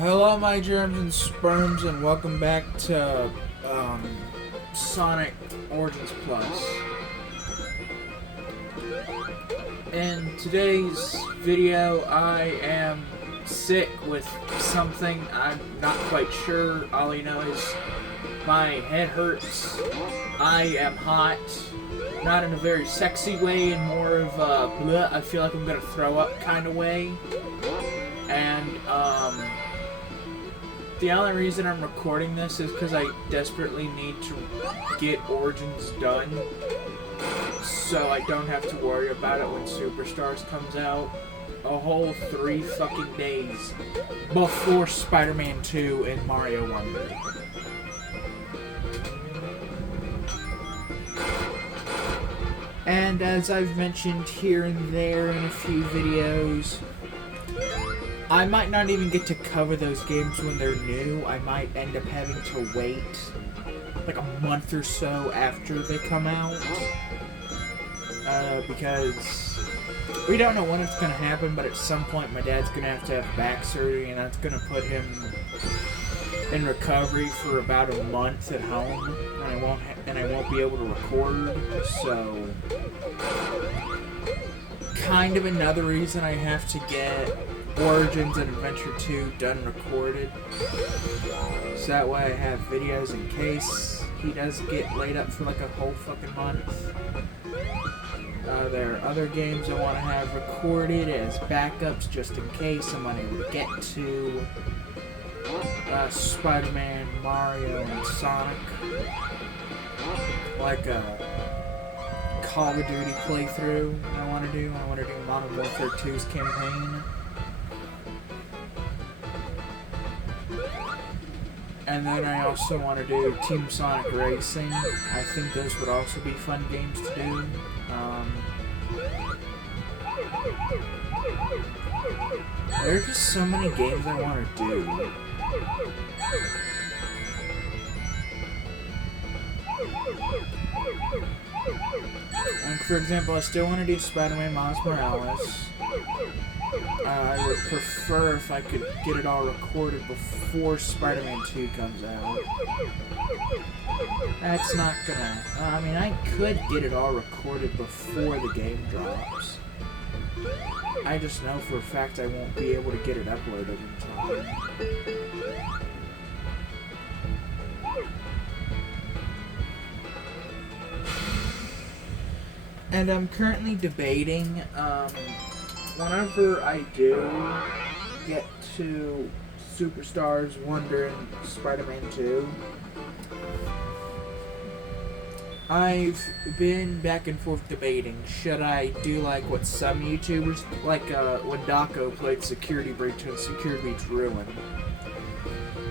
Hello, my germs and sperms, and welcome back to Sonic Origins Plus. In today's video, I am sick with something. I'm not quite sure. All I know is my head hurts. I am hot. Not in a very sexy way, in more of a bleh, I feel like I'm gonna throw up kind of way. And, the only reason I'm recording this is because I desperately need to get Origins done, so I don't have to worry about it when Superstars comes out. A whole 3 fucking days before Spider-Man 2 and Mario Wonder. And as I've mentioned here and there in a few videos, I might not even get to cover those games when they're new. I might end up having to wait like a month or so after they come out. Because we don't know when it's going to happen, but at some point my dad's going to have back surgery, and that's going to put him in recovery for about a month at home, and I won't be able to record. So kind of another reason I have to get Origins and Adventure 2 done recorded, so that way I have videos in case he does get laid up for like a whole fucking month. There are other games I want to have recorded as backups just in case I'm unable to get to. Spider-Man, Mario, and Sonic. Like a Call of Duty playthrough I want to do. I want to do Modern Warfare 2's campaign. And then I also want to do Team Sonic Racing. I think those would also be fun games to do. There are just so many games I want to do. Like, for example, I still want to do Spider-Man Miles Morales. I would prefer if I could get it all recorded before Spider-Man 2 comes out. That's not gonna... I mean, I could get it all recorded before the game drops. I just know for a fact I won't be able to get it uploaded in time. And I'm currently debating, whenever I do get to Superstars, Wonder, and Spider-Man 2, I've been back and forth debating, should I do like what some YouTubers, like when Daco played Security Breach and Security Breach Ruin.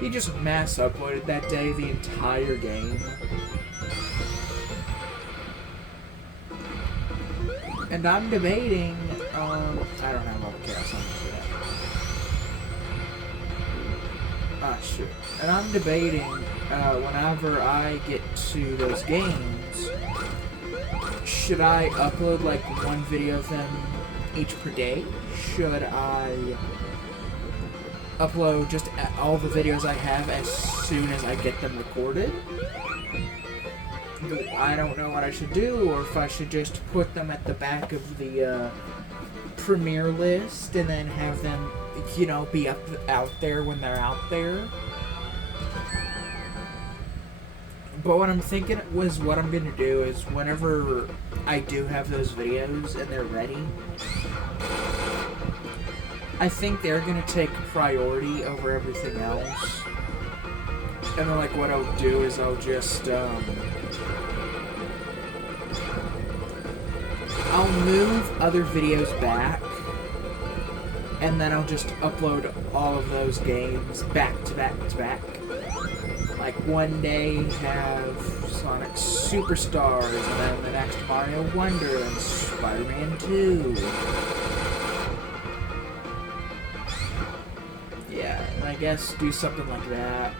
He just mass uploaded that day the entire game. And I'm debating, I don't have all the chaos on for that. Ah, shit. And I'm debating, whenever I get to those games, should I upload like one video of them each per day? Should I upload just all the videos I have as soon as I get them recorded? I don't know what I should do, or if I should just put them at the back of the premiere list and then have them, you know, be out there when they're out there. But what I'm thinking was what I'm going to do is whenever I do have those videos and they're ready, I think they're going to take priority over everything else. And then, like, what I'll do is I'll just, I'll move other videos back, and then I'll just upload all of those games back to back to back. Like, one day have Sonic Superstars, and then the next Mario Wonder, and Spider-Man 2. Yeah, and I guess do something like that.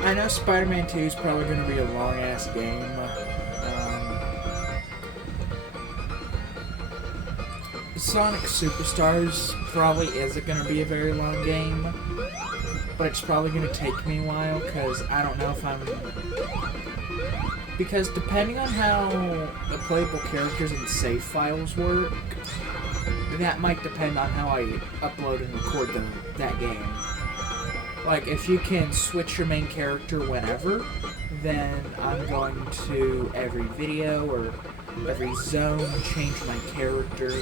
I know Spider-Man 2 is probably going to be a long-ass game. Sonic Superstars probably isn't going to be a very long game, but it's probably going to take me a while, because I don't know if I'm... Because depending on how the playable characters and save files work, that might depend on how I upload and record that game. Like, if you can switch your main character whenever, then I'm going to every video or every zone change my character.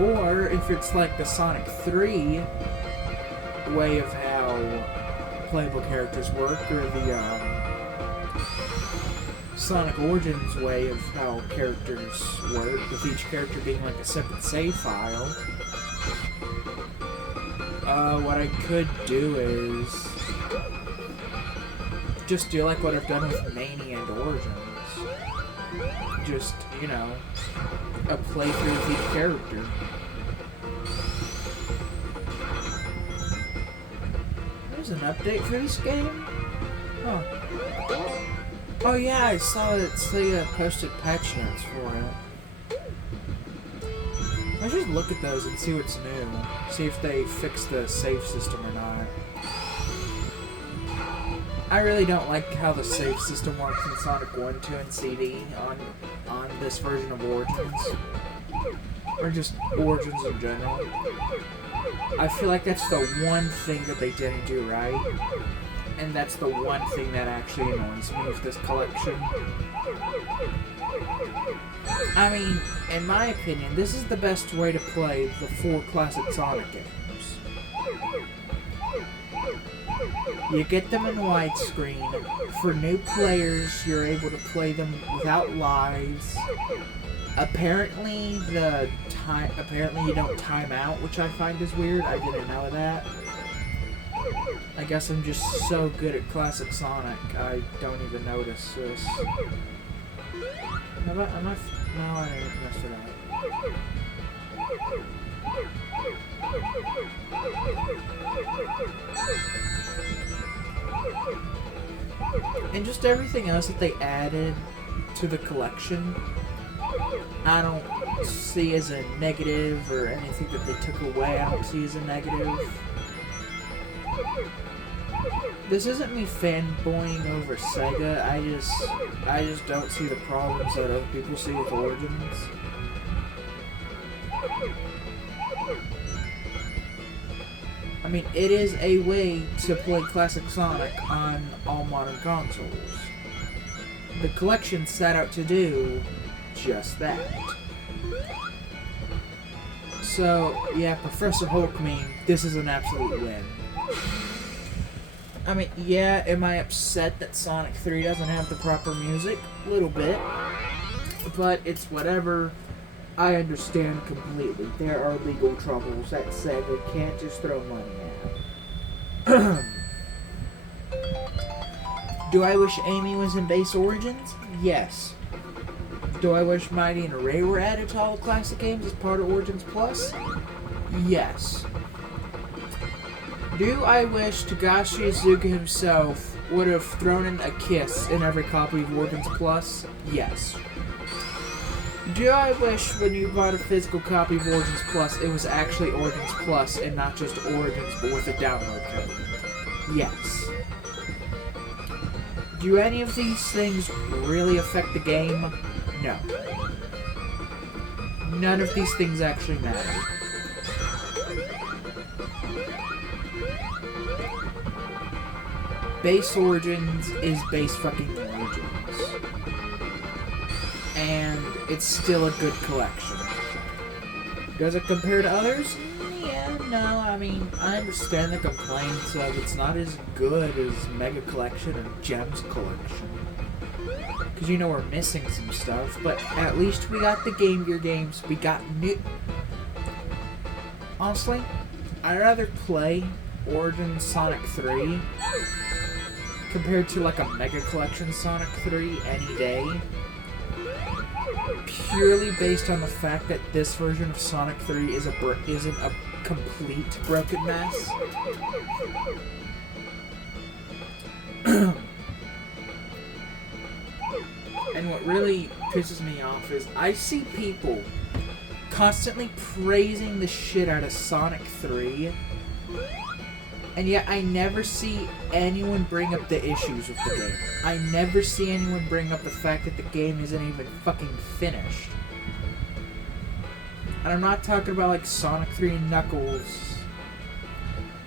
Or if it's like the Sonic 3 way of how playable characters work, or the Sonic Origins way of how characters work, with each character being like a separate save file, what I could do is just do like what I've done with Mania and Origins. Just, you know, a playthrough with each character. There's an update for this game? Huh. Oh yeah, I saw that Sega posted patch notes for it. Let's just look at those and see what's new. See if they fixed the save system or not. I really don't like how the save system works in Sonic 1, 2, and CD on this version of Origins. Or just Origins in general. I feel like that's the one thing that they didn't do right. And that's the one thing that actually annoys me with this collection. I mean, in my opinion, this is the best way to play the 4 classic Sonic games. You get them in widescreen. For new players, you're able to play them without lives. Apparently, apparently you don't time out, which I find is weird. I didn't know that. I guess I'm just so good at classic Sonic, I don't even notice this. No, I didn't mess it up. And just everything else that they added to the collection, I don't see as a negative, or anything that they took away I don't see as a negative. This isn't me fanboying over Sega, I just don't see the problems that other people see with Origins. I mean, it is a way to play classic Sonic on all modern consoles. The collection set out to do just that. So, yeah, Professor Hulk meme, this is an absolute win. I mean, yeah, am I upset that Sonic 3 doesn't have the proper music? A little bit. But it's whatever. I understand completely. There are legal troubles that Sega can't just throw money at. Do I wish Amy was in base Origins? Yes. Do I wish Mighty and Ray were added to all classic games as part of Origins Plus? Yes. Do I wish Togashi Iizuka himself would have thrown in a kiss in every copy of Origins Plus? Yes. Do I wish when you bought a physical copy of Origins Plus, it was actually Origins Plus and not just Origins but with a download code? Yes. Do any of these things really affect the game? No. None of these things actually matter. Base Origins is base fucking Origins. And it's still a good collection. Does it compare to others? Yeah, no, I mean, I understand the complaints of it's not as good as Mega Collection and Gems Collection. Because, you know, we're missing some stuff, but at least we got the Game Gear games, we got new... Honestly, I'd rather play Origins Sonic 3 compared to, like, a Mega Collection Sonic 3 any day. Purely based on the fact that this version of Sonic 3 isn't a complete broken mess. and what really pisses me off is I see people constantly praising the shit out of Sonic 3, and yet I never see anyone bring up the issues with the game. I never see anyone bring up the fact that the game isn't even fucking finished. And I'm not talking about like Sonic 3 and Knuckles.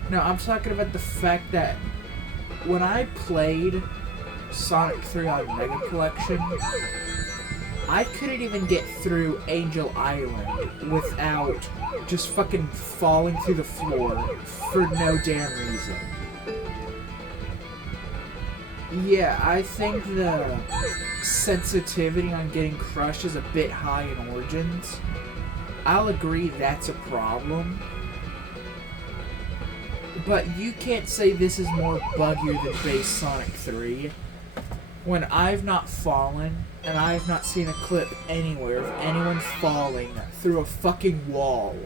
No, I'm talking about the fact that when I played Sonic 3 on Mega Collection, I couldn't even get through Angel Island without just fucking falling through the floor for no damn reason. Yeah, I think the sensitivity on getting crushed is a bit high in Origins. I'll agree that's a problem. But you can't say this is more buggier than base Sonic 3 when I've not fallen and I've not seen a clip anywhere of anyone falling through a fucking wall.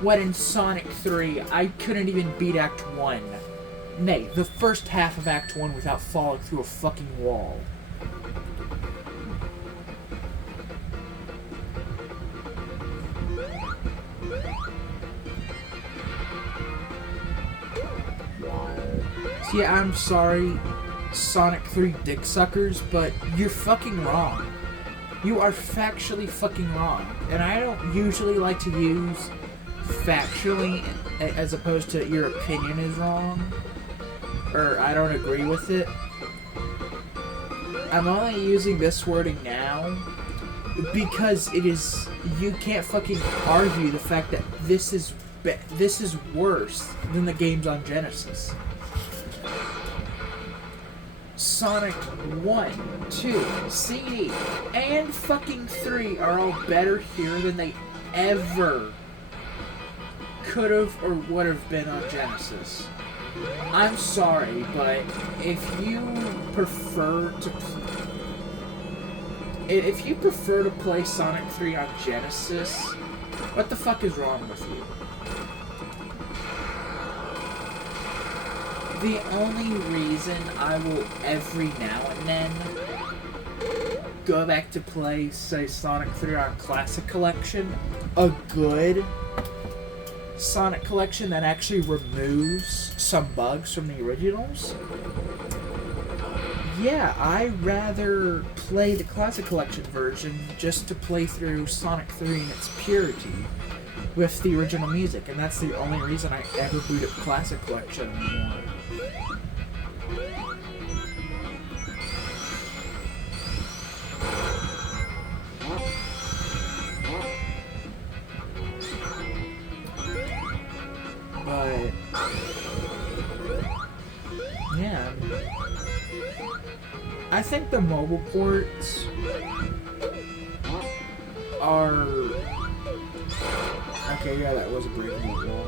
When in Sonic 3, I couldn't even beat Act 1. Nay, the first half of Act 1 without falling through a fucking wall. So yeah, I'm sorry, Sonic 3 dick suckers, but you're fucking wrong. You are factually fucking wrong. And I don't usually like to use factually as opposed to your opinion is wrong, or I don't agree with it. I'm only using this wording now because it is, you can't fucking argue the fact that this is worse than the games on Genesis. Sonic 1, 2, CD, and fucking 3 are all better here than they ever could have or would have been on Genesis. I'm sorry, but if you prefer to play Sonic 3 on Genesis, what the fuck is wrong with you? The only reason I will every now and then go back to play, say, Sonic 3 on Classic Collection, a good Sonic Collection that actually removes some bugs from the originals, yeah, I'd rather play the Classic Collection version just to play through Sonic 3 in its purity with the original music, and that's the only reason I ever boot up Classic Collection anymore. But yeah, I think the mobile ports are okay. Yeah, that was a breakable wall.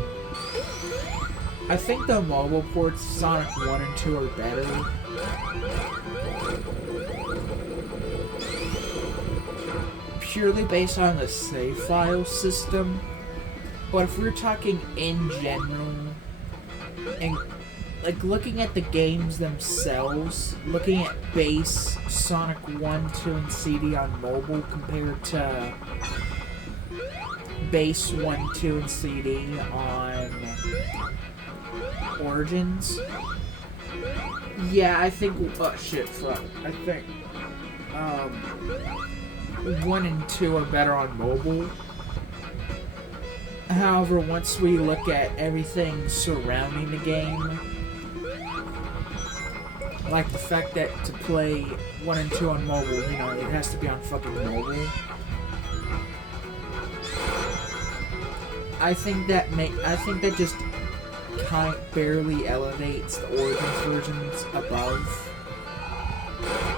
I think the mobile ports Sonic 1 and 2 are better. Purely based on the save file system. But if we're talking in general, and like looking at the games themselves, looking at base Sonic 1, 2, and CD on mobile compared to base 1, 2, and CD on Origins, yeah, I think, I think 1 and 2 are better on mobile. However, once we look at everything surrounding the game, like the fact that to play 1 and 2 on mobile, you know, it has to be on fucking mobile. I think that just barely elevates the Origins versions above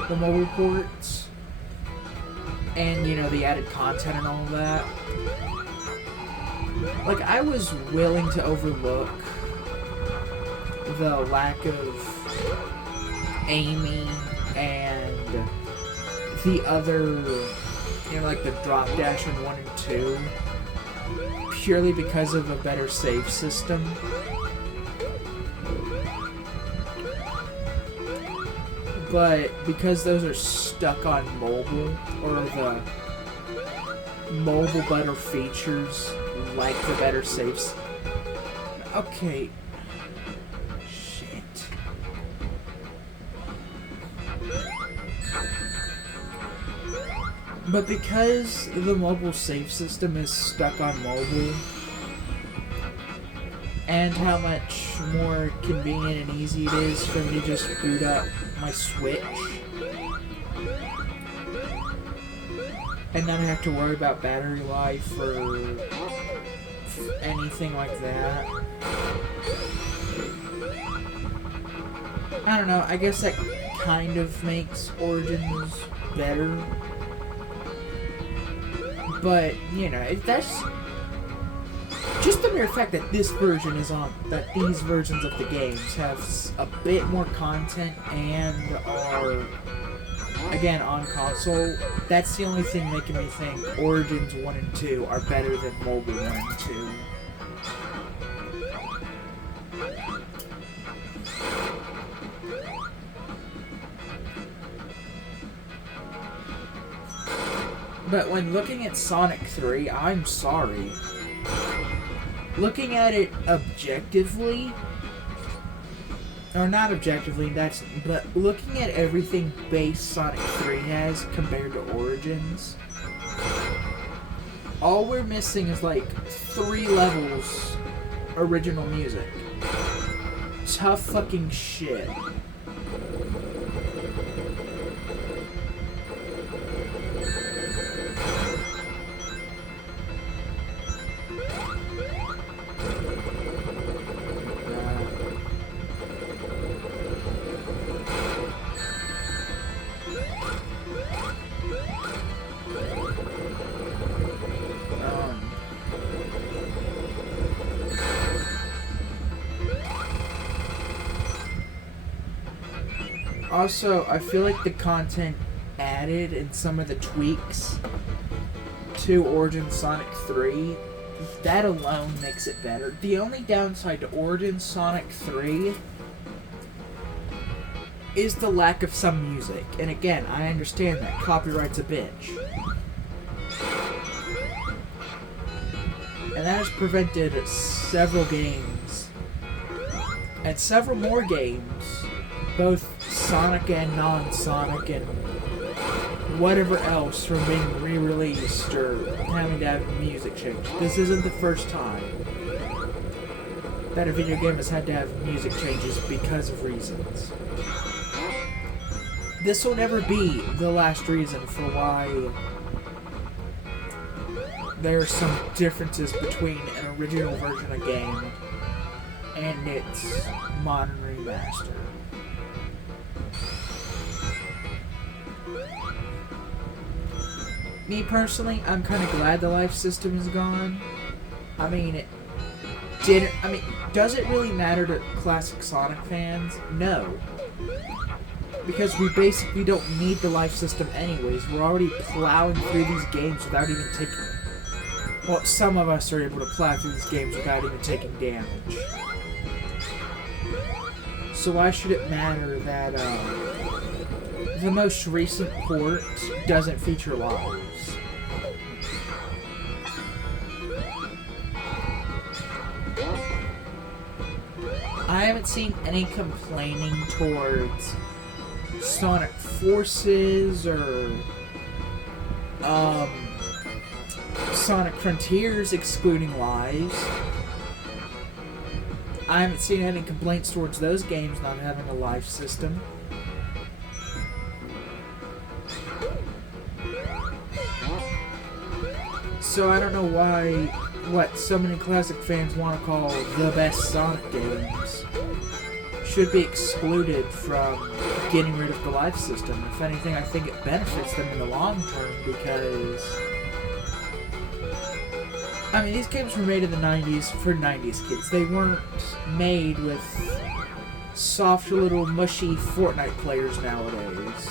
the mobile ports, and you know, the added content and all of that. Like, I was willing to overlook the lack of Amy and the other, you know, like the drop dash in 1 and 2, purely because of a better save system. but because those are stuck on mobile, or the mobile better features, like the better saves. Okay. Shit. But because the mobile save system is stuck on mobile, and how much more convenient and easy it is for me to just boot up my Switch, and not have to worry about battery life or anything like that. I don't know, I guess that kind of makes Origins better. But, you know, that's just the mere fact that this version is on, that these versions of the games have a bit more content and are, again, on console. That's the only thing making me think Origins 1 and 2 are better than Mobile 1 and 2. But when looking at Sonic 3, I'm sorry. Looking at it objectively, or not objectively, but looking at everything base Sonic 3 has compared to Origins, all we're missing is like 3 levels original music. Tough fucking shit. Also, I feel like the content added and some of the tweaks to Origins Sonic 3, that alone makes it better. The only downside to Origins Sonic 3 is the lack of some music. And again, I understand that copyright's a bitch. And that has prevented several games, and several more games, both Sonic and non-Sonic and whatever else, from being re-released or having to have music changed. This isn't the first time that a video game has had to have music changes because of reasons. This will never be the last reason for why there are some differences between an original version of a game and its modern remaster. Me personally, I'm kind of glad the life system is gone. I mean, does it really matter to classic Sonic fans? No. Because we basically don't need the life system anyways. We're already plowing through these games without even taking... Well, some of us are able to plow through these games without even taking damage. So why should it matter that the most recent port doesn't feature lives? I haven't seen any complaining towards Sonic Forces or Sonic Frontiers excluding lives. I haven't seen any complaints towards those games not having a life system. So I don't know why what so many classic fans want to call the best Sonic games should be excluded from getting rid of the life system. If anything, I think it benefits them in the long term because... I mean, these games were made in the 90s for 90s kids. They weren't made with soft little mushy Fortnite players nowadays.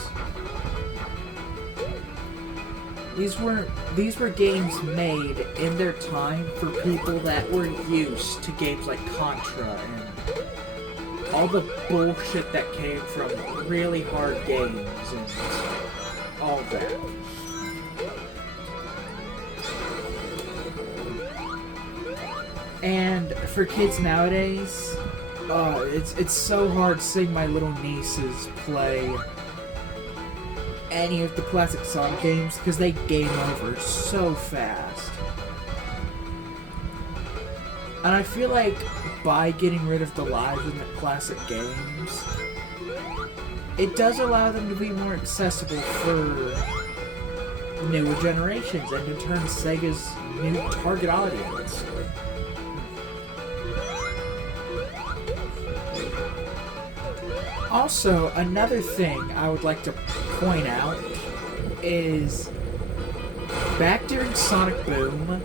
These were games made in their time for people that were used to games like Contra and all the bullshit that came from really hard games and all that. And for kids nowadays, it's so hard seeing my little nieces play any of the classic Sonic games because they game over so fast. And I feel like by getting rid of the lives in the classic games, it does allow them to be more accessible for newer generations and in turn Sega's new target audience. Also, another thing I would like to point out is back during Sonic Boom,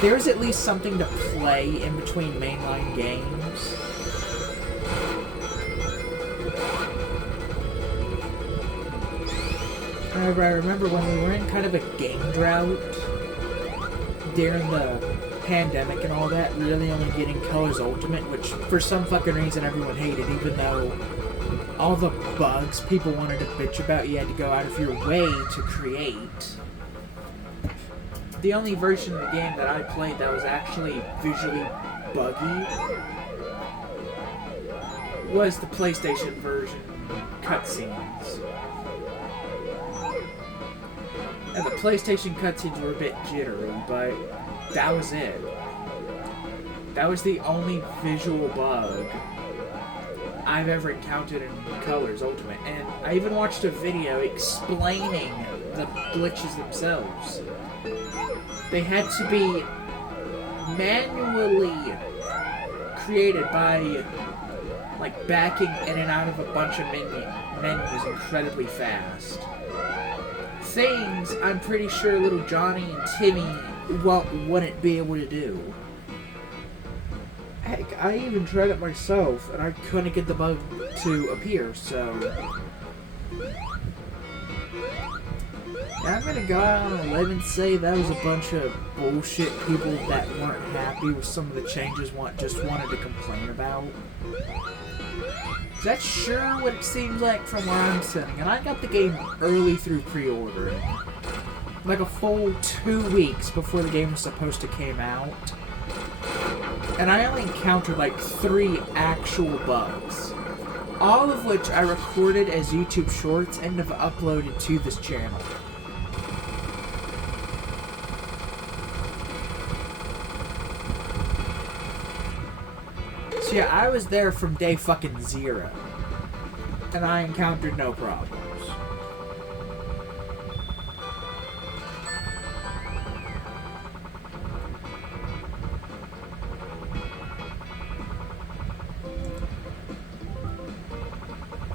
there's at least something to play in between mainline games. However, I remember when we were in kind of a game drought during the pandemic and all that, really only getting Colors Ultimate, which for some fucking reason everyone hated, even though all the bugs people wanted to bitch about you had to go out of your way to create. The only version of the game that I played that was actually visually buggy was the PlayStation version cutscenes. And the PlayStation cutscenes were a bit jittery, but that was it. That was the only visual bug I've ever encountered in Colors Ultimate. And I even watched a video explaining the glitches themselves. They had to be manually created by, like, backing in and out of a bunch of menus incredibly fast. Things I'm pretty sure little Johnny and Timmy wouldn't be able to do. Heck, I even tried it myself, and I couldn't get the bug to appear, so... I'm gonna go out on a limb and say that was a bunch of bullshit people that weren't happy with some of the changes, just wanted to complain about. That's sure what it seems like from where I'm sitting, and I got the game early through pre-ordering. Like a full 2 weeks before the game was supposed to come out. And I only encountered like 3 actual bugs. All of which I recorded as YouTube Shorts and have uploaded to this channel. So yeah, I was there from day fucking 0. And I encountered no problems.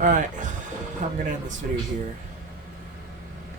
Alright, I'm gonna end this video here.